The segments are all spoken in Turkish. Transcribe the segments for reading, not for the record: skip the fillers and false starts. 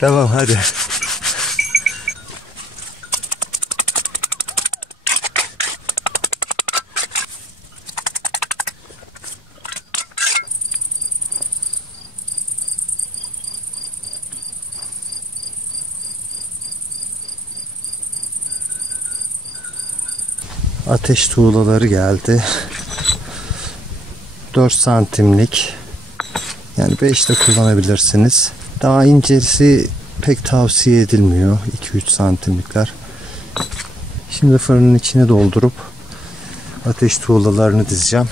Tamam hadi. Ateş tuğlaları geldi. 4 santimlik. Yani 5 de kullanabilirsiniz. Daha incesi pek tavsiye edilmiyor. 2-3 santimlikler. Şimdi fırının içine doldurup ateş tuğlalarını dizeceğim.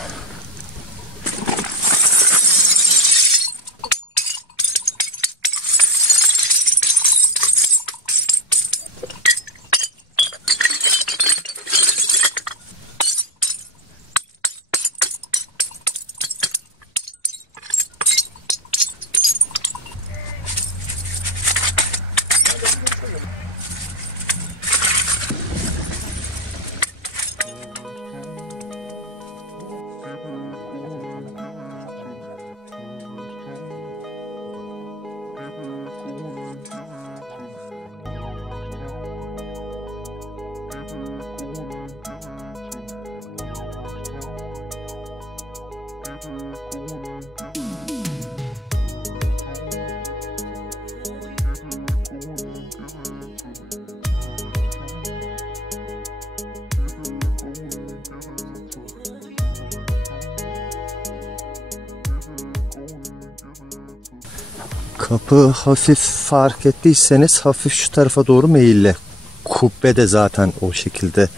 Kapı hafif fark ettiyseniz hafif şu tarafa doğru meyilli. Kubbe de zaten o şekilde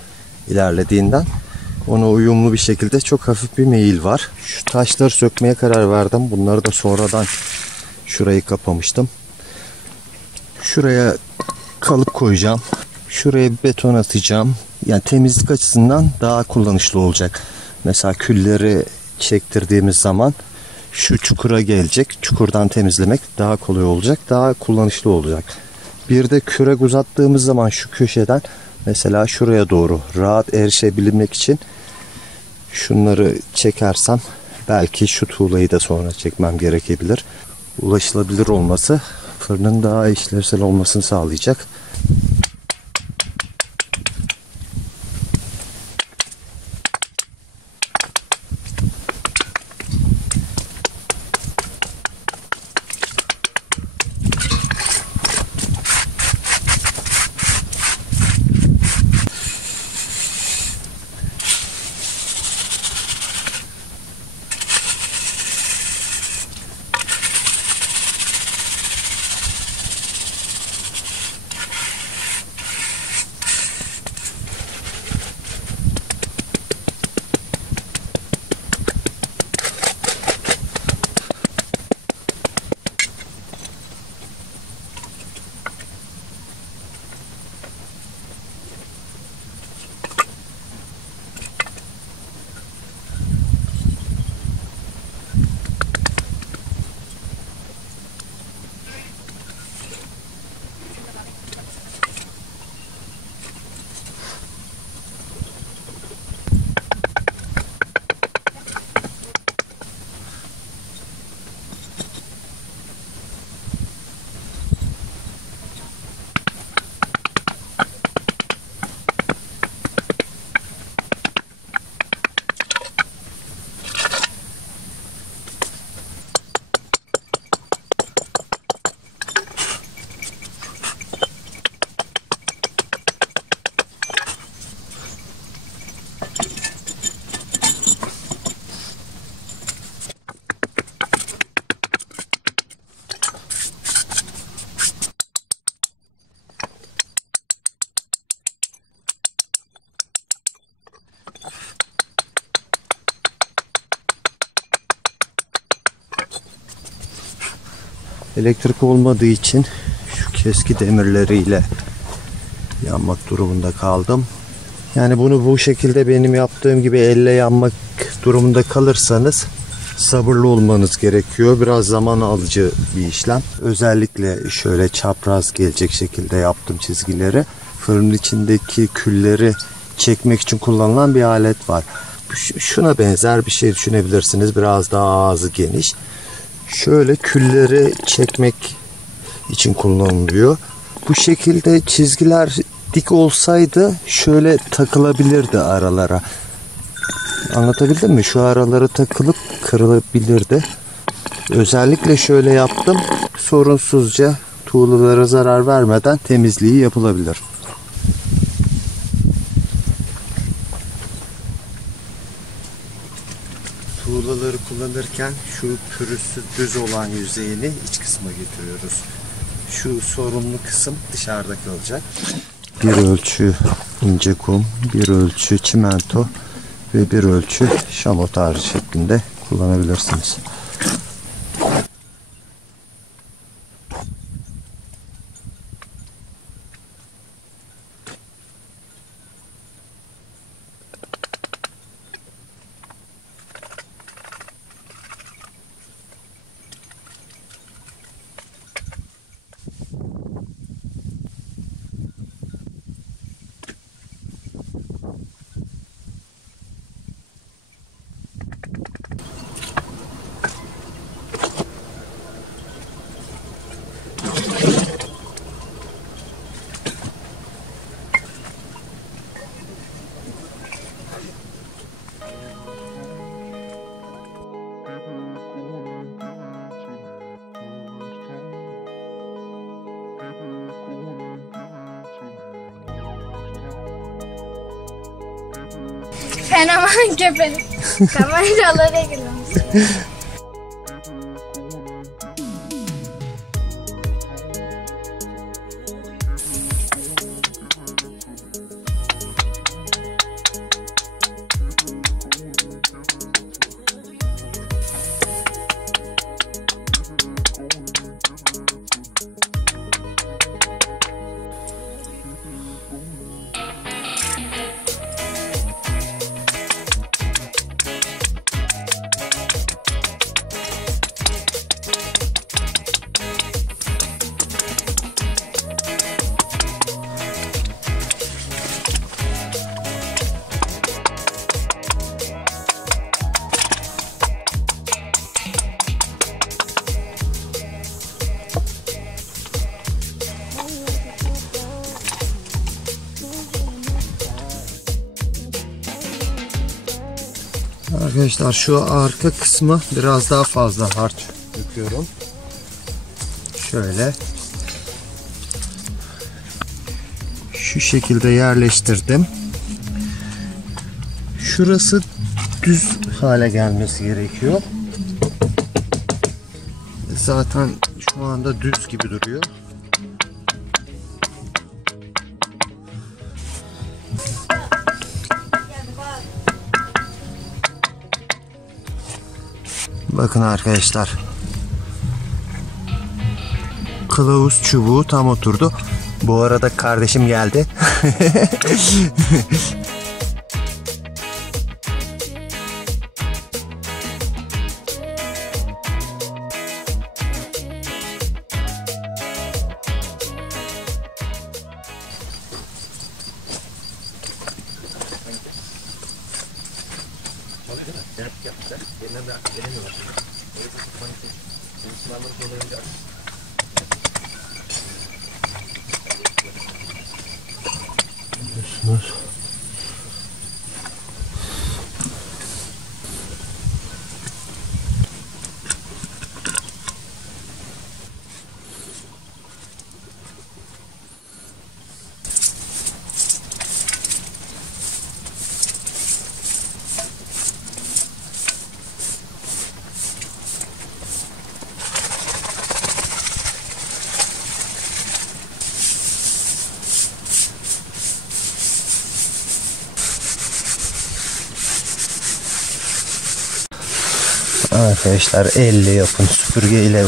ilerlediğinden ona uyumlu bir şekilde çok hafif bir meyil var. Şu taşları sökmeye karar verdim. Bunları da sonradan şurayı kapamıştım. Şuraya kalıp koyacağım. Şuraya beton atacağım. Yani temizlik açısından daha kullanışlı olacak. Mesela külleri çektirdiğimiz zaman şu çukura gelecek. Çukurdan temizlemek daha kolay olacak. Daha kullanışlı olacak. Bir de kürek uzattığımız zaman şu köşeden mesela şuraya doğru rahat erişebilmek için şunları çekersem belki şu tuğlayı da sonra çekmem gerekebilir. Ulaşılabilir olması fırının daha işlevsel olmasını sağlayacak. Elektrik olmadığı için şu keski demirleriyle yanmak durumunda kaldım. Yani bunu bu şekilde benim yaptığım gibi elle yanmak durumunda kalırsanız sabırlı olmanız gerekiyor. Biraz zaman alıcı bir işlem. Özellikle şöyle çapraz gelecek şekilde yaptım çizgileri. Fırının içindeki külleri çekmek için kullanılan bir alet var. Şuna benzer bir şey düşünebilirsiniz. Biraz daha ağzı geniş. Şöyle külleri çekmek için kullanılıyor. Bu şekilde çizgiler dik olsaydı şöyle takılabilirdi aralara. Anlatabildim mi? Şu araları takılıp kırılabilirdi. Özellikle şöyle yaptım. Sorunsuzca tuğlalara zarar vermeden temizliği yapılabilir. Tuğlaları kullanırken şu pürüzsüz düz olan yüzeyini iç kısma getiriyoruz. Şu sorunlu kısım dışarıda kalacak. Bir ölçü ince kum, bir ölçü çimento ve bir ölçü şamotar şeklinde kullanabilirsiniz. Fenomen köpek. Kameralara giriyormuş. Arkadaşlar şu arka kısmı biraz daha fazla harç döküyorum. Şöyle şu şekilde yerleştirdim. Şurası düz hale gelmesi gerekiyor. Zaten şu anda düz gibi duruyor. Bakın arkadaşlar. Kılavuz çubuğu tam oturdu. Bu arada kardeşim geldi. Arkadaşlar elle yapın. Süpürgeyle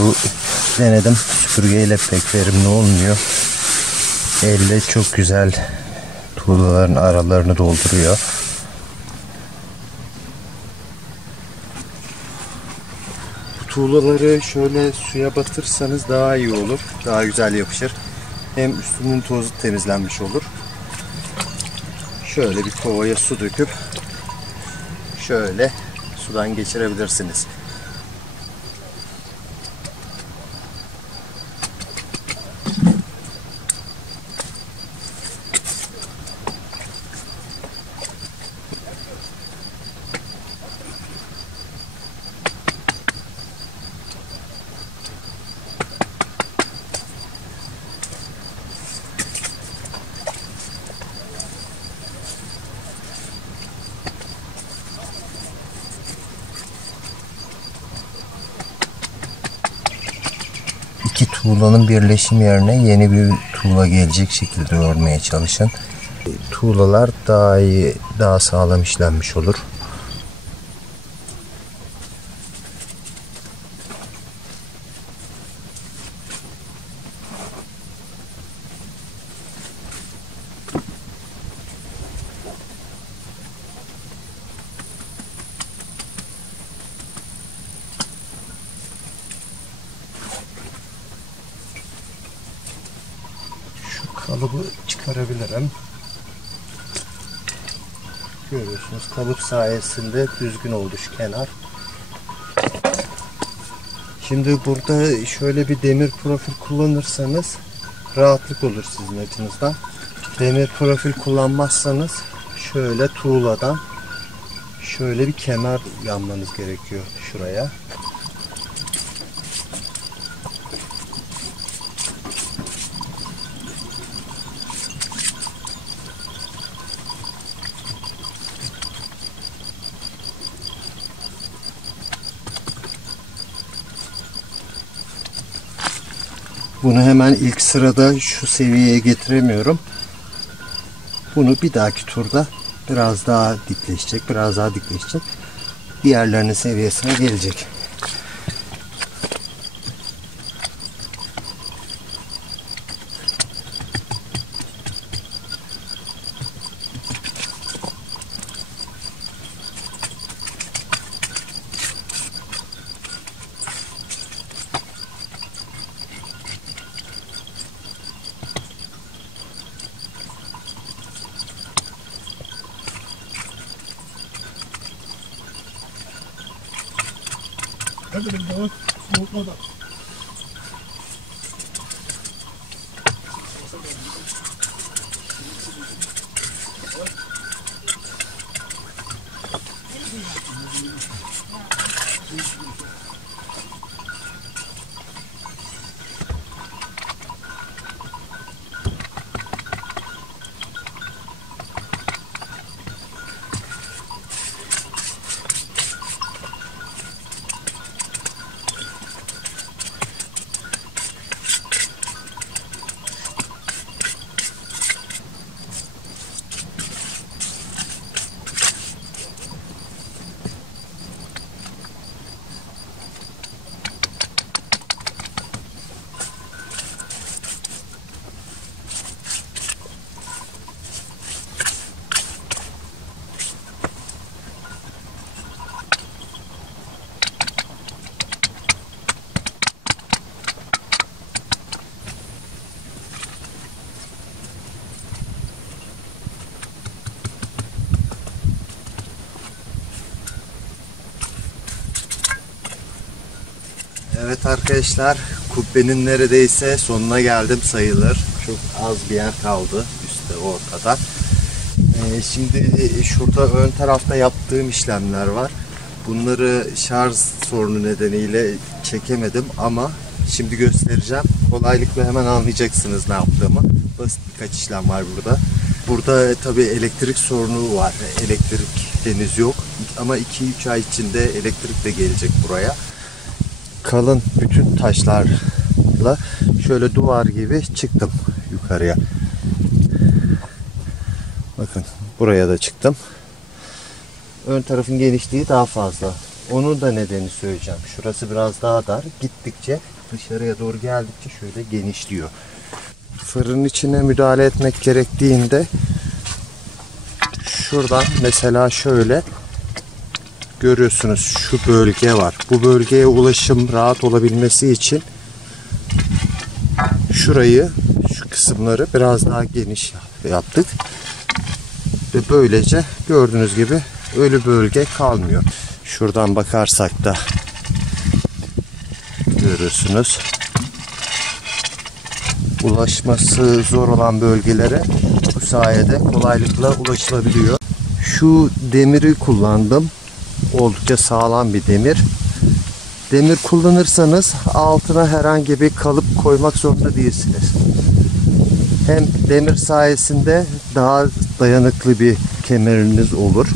denedim. Süpürgeyle pek verimli olmuyor. Elle çok güzel tuğlaların aralarını dolduruyor. Tuğlaları şöyle suya batırsanız daha iyi olur. Daha güzel yapışır. Hem üstünün tozu temizlenmiş olur. Şöyle bir kovaya su döküp şöyle sudan geçirebilirsiniz. İki tuğlanın birleşim yerine yeni bir tuğla gelecek şekilde örmeye çalışın. Tuğlalar daha iyi, daha sağlam işlenmiş olur. Kalıbı çıkarabilirim. Görüyorsunuz, kalıp sayesinde düzgün oldu şu kenar. Şimdi burada şöyle bir demir profil kullanırsanız rahatlık olur sizin açınızdan. Demir profil kullanmazsanız şöyle tuğladan şöyle bir kenar yanmanız gerekiyor şuraya. Bunu hemen ilk sırada şu seviyeye getiremiyorum. Bunu bir dahaki turda biraz daha dikleşecek, biraz daha dikleşecek. Diğerlerinin seviyesine gelecek. Evet arkadaşlar, kubbenin neredeyse sonuna geldim sayılır. Çok az bir yer kaldı üstte, ortada. Şimdi şurada ön tarafta yaptığım işlemler var. Bunları şarj sorunu nedeniyle çekemedim ama şimdi göstereceğim. Kolaylıkla hemen anlayacaksınız ne yaptığımı. Basit birkaç işlem var burada. Burada tabii elektrik sorunu var. Elektrik henüz yok ama 2-3 ay içinde elektrik de gelecek buraya. Kalın bütün taşlarla şöyle duvar gibi çıktım yukarıya. Bakın buraya da çıktım. Ön tarafın genişliği daha fazla Onun da nedeni söyleyeceğim. Şurası biraz daha dar. Gittikçe dışarıya doğru geldikçe şöyle genişliyor. Fırının içine müdahale etmek gerektiğinde şuradan mesela şöyle görüyorsunuz, şu bölge var. Bu bölgeye ulaşım rahat olabilmesi için şurayı, şu kısımları biraz daha geniş yaptık. Ve böylece gördüğünüz gibi ölü bölge kalmıyor. Şuradan bakarsak da görüyorsunuz. Ulaşması zor olan bölgelere bu sayede kolaylıkla ulaşılabiliyor. Şu demiri kullandım. Oldukça sağlam bir demir. Demir kullanırsanız altına herhangi bir kalıp koymak zorunda değilsiniz. Hem demir sayesinde daha dayanıklı bir kemeriniz olur.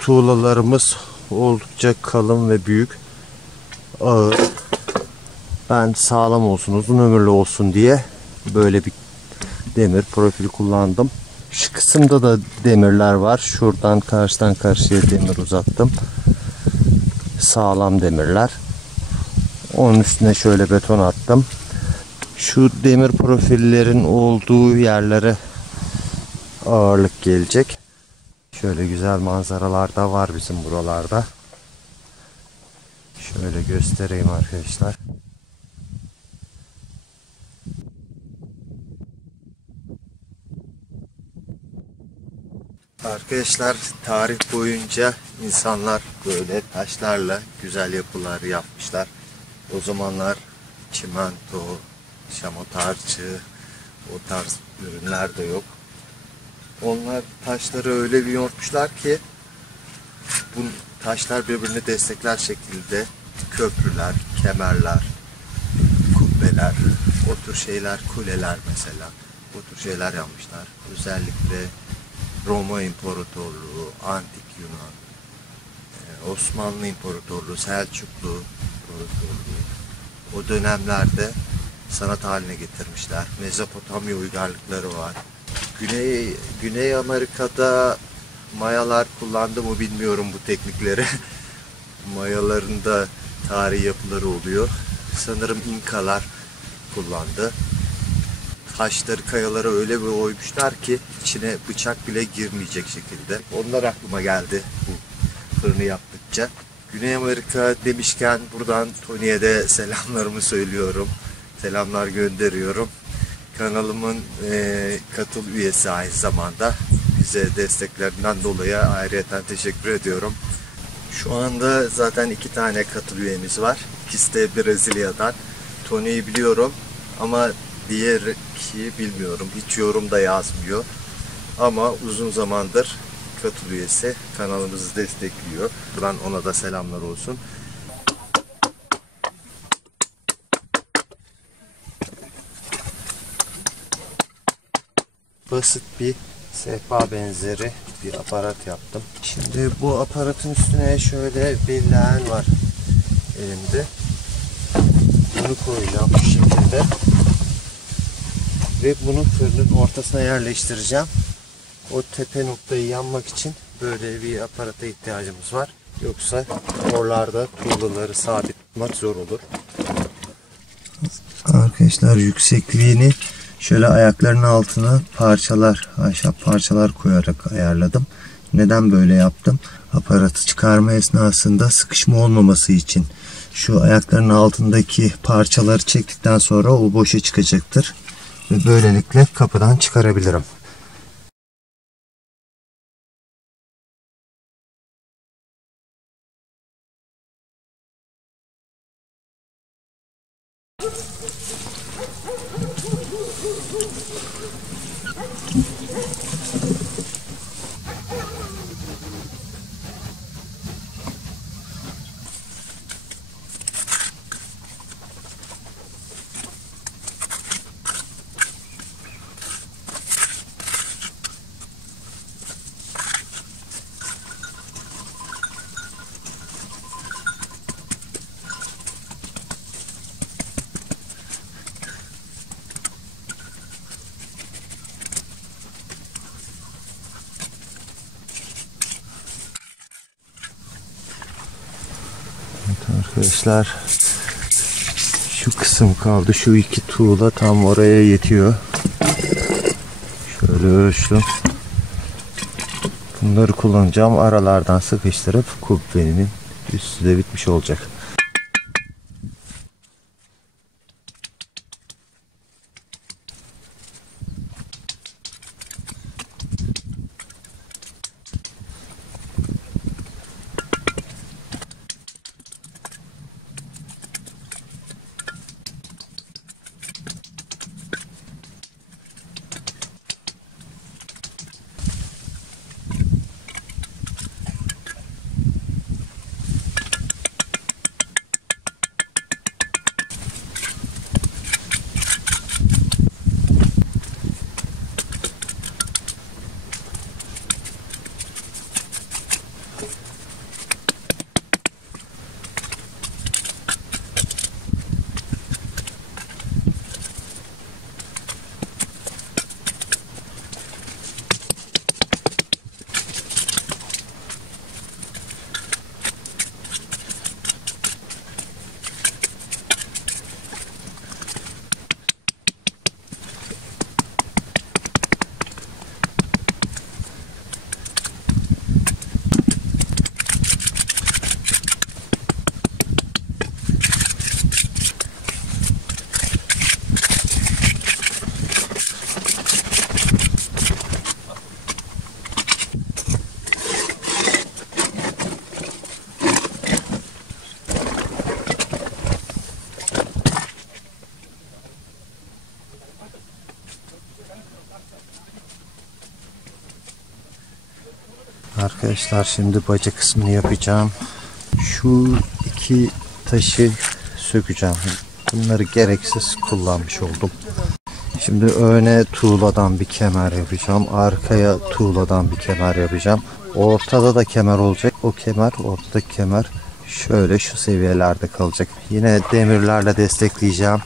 Tuğlalarımız oldukça kalın ve büyük, ağır. Ben sağlam olsun, uzun ömürlü olsun diye böyle bir demir profili kullandım. Şu kısımda da demirler var. Şuradan karşıdan karşıya demir uzattım. Sağlam demirler. Onun üstüne şöyle beton attım. Şu demir profillerin olduğu yerlere ağırlık gelecek. Şöyle güzel manzaralar da var bizim buralarda. Şöyle göstereyim arkadaşlar. Arkadaşlar, tarih boyunca insanlar böyle taşlarla güzel yapılar yapmışlar. O zamanlar çimento, şamot harcı, o tarz ürünler de yok. Onlar taşları öyle bir yontmuşlar ki bu taşlar birbirini destekler şekilde köprüler, kemerler, kubbeler, o tür şeyler, kuleler mesela, o tür şeyler yapmışlar. Özellikle Roma İmparatorluğu, Antik Yunan, Osmanlı İmparatorluğu, Selçuklu İmparatorluğu o dönemlerde sanat haline getirmişler. Mezopotamya uygarlıkları var. Güney Amerika'da Mayalar kullandı mı bilmiyorum bu teknikleri. Mayaların da tarihi yapıları oluyor. Sanırım İnkalar kullandı. Taşları, kayalara öyle bir oymuşlar ki içine bıçak bile girmeyecek şekilde. Onlar aklıma geldi bu fırını yaptıkça. Güney Amerika demişken buradan Tony'ye de selamlarımı söylüyorum. Selamlar gönderiyorum. Kanalımın katıl üyesi aynı zamanda. Bize desteklerinden dolayı ayrıyeten teşekkür ediyorum. Şu anda zaten 2 tane katıl üyemiz var. İkisi de Brezilya'dan. Tony'yi biliyorum ama diğer kişiyi bilmiyorum. Hiç yorum da yazmıyor. Ama uzun zamandır katıl üyesi, kanalımızı destekliyor. Buradan ona da selamlar olsun. Basit bir sehpa benzeri bir aparat yaptım. Şimdi bu aparatın üstüne şöyle bir leğen var elimde. Bunu koyacağım bu şekilde. Ve bunu fırının ortasına yerleştireceğim. O tepe noktayı yanmak için böyle bir aparata ihtiyacımız var. Yoksa oralarda tuğlaları sabit tutmak zor olur. Arkadaşlar, yüksekliğini şöyle ayaklarının altına ahşap parçalar koyarak ayarladım. Neden böyle yaptım? Aparatı çıkarma esnasında sıkışma olmaması için. Şu ayaklarının altındaki parçaları çektikten sonra o boşa çıkacaktır. Ve böylelikle kapıdan çıkarabilirim. Arkadaşlar şu kısım kaldı. Şu iki tuğla tam oraya yetiyor. Şöyle ölçtüm. Bunları kullanacağım. Aralardan sıkıştırıp kubbenin üstü de bitmiş olacak. Arkadaşlar şimdi baca kısmını yapacağım. Şu iki taşı sökeceğim. Bunları gereksiz kullanmış oldum. Şimdi öne tuğladan bir kemer yapacağım. Arkaya tuğladan bir kemer yapacağım. Ortada da kemer olacak. O kemer, ortadaki kemer şöyle şu seviyelerde kalacak. Yine demirlerle destekleyeceğim.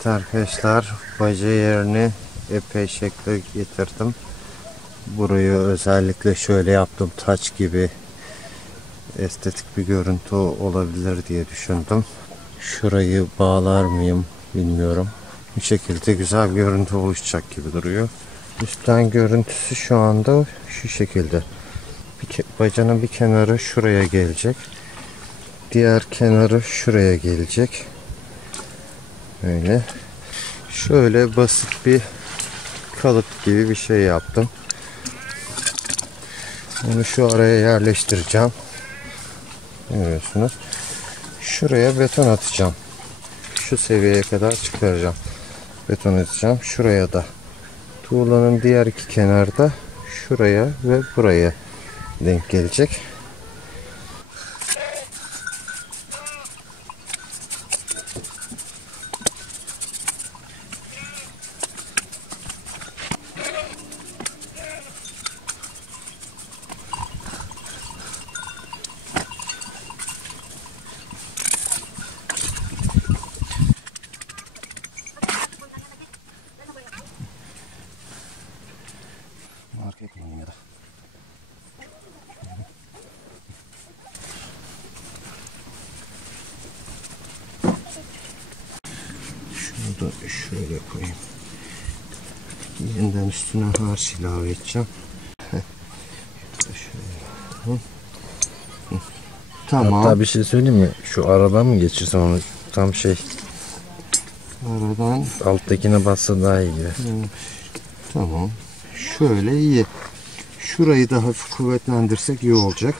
Evet arkadaşlar, baca yerini epey şekle getirdim. Burayı özellikle şöyle yaptım, taç gibi estetik bir görüntü olabilir diye düşündüm. Şurayı bağlar mıyım bilmiyorum. Bu şekilde güzel bir görüntü oluşacak gibi duruyor. Üstten görüntüsü şu anda şu şekilde. Bacanın bir kenarı şuraya gelecek. Diğer kenarı şuraya gelecek. Öyle. Şöyle basit bir kalıp gibi bir şey yaptım. Onu şu araya yerleştireceğim. Görüyorsunuz. Şuraya beton atacağım. Şu seviyeye kadar çıkaracağım. Beton atacağım. Şuraya da. Tuğlanın diğer iki kenarda şuraya ve buraya denk gelecek. Arkaya kullanayım ya da. Şunu da şöyle koyayım. Yeniden üstüne harç ilave edeceğim. Tamam. Hatta bir şey söyleyeyim mi? Şu aradan mı geçirsem onu tam şey. Aradan. Alttakine bassa daha iyi gibi. Tamam. Şöyle iyi. Şurayı da hafif kuvvetlendirsek iyi olacak.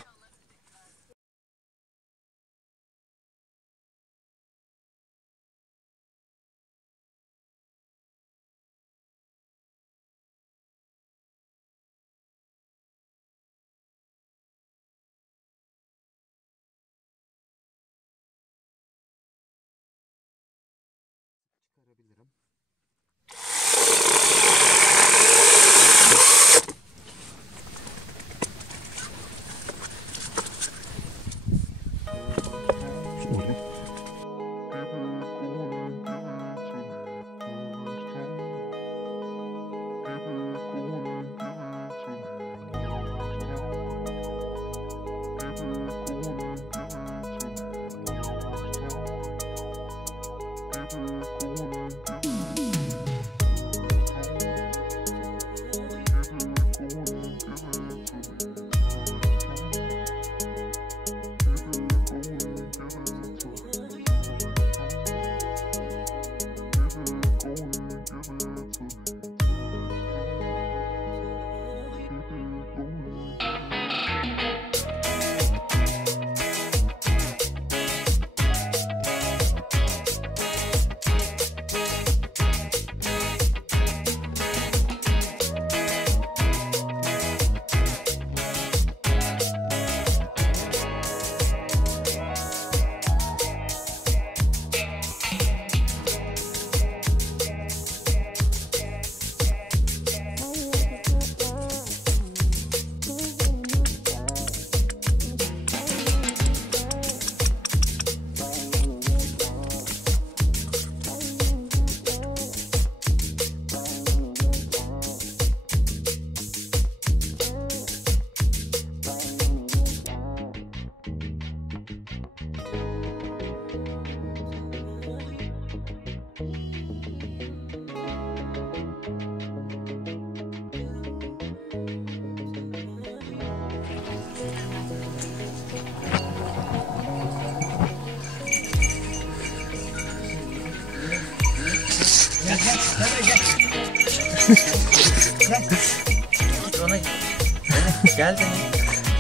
Gel de.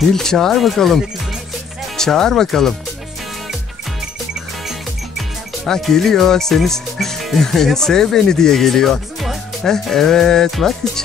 Nil çağır bakalım. Çağır bakalım. Ha geliyor seni. Sev beni diye geliyor. Heh, evet bak hiç.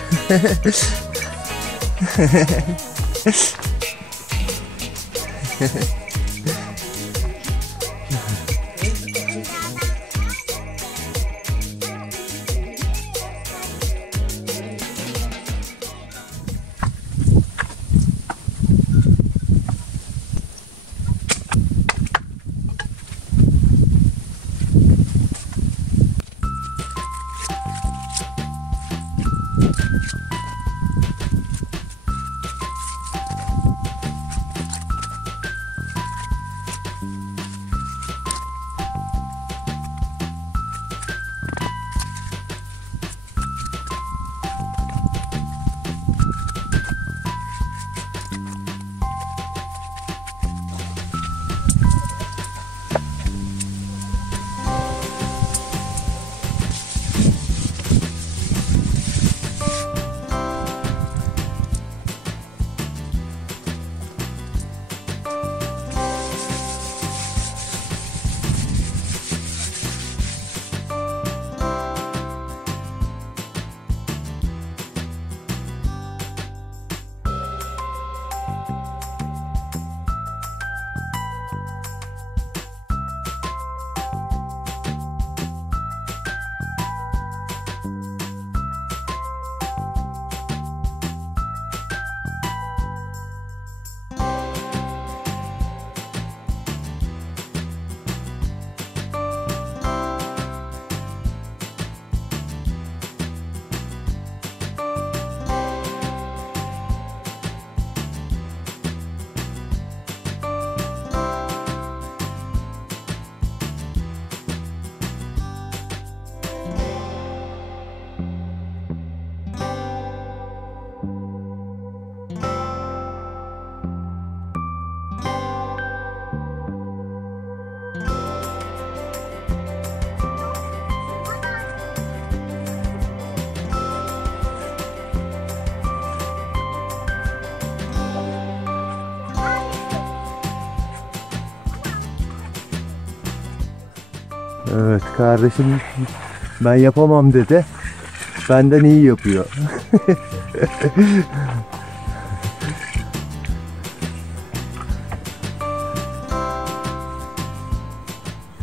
Evet, kardeşim ben yapamam dedi. Benden iyi yapıyor.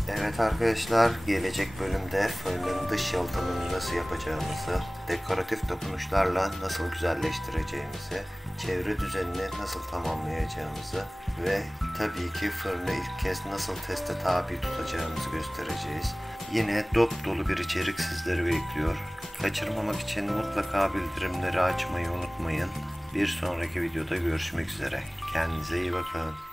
Evet arkadaşlar, gelecek bölümde fırının dış yalıtımını nasıl yapacağımızı, dekoratif dokunuşlarla nasıl güzelleştireceğimizi, çevre düzenini nasıl tamamlayacağımızı ve tabii ki fırını ilk kez nasıl teste tabi tutacağımızı göstereceğiz. Yine dop dolu bir içerik sizleri bekliyor. Kaçırmamak için mutlaka bildirimleri açmayı unutmayın. Bir sonraki videoda görüşmek üzere. Kendinize iyi bakın.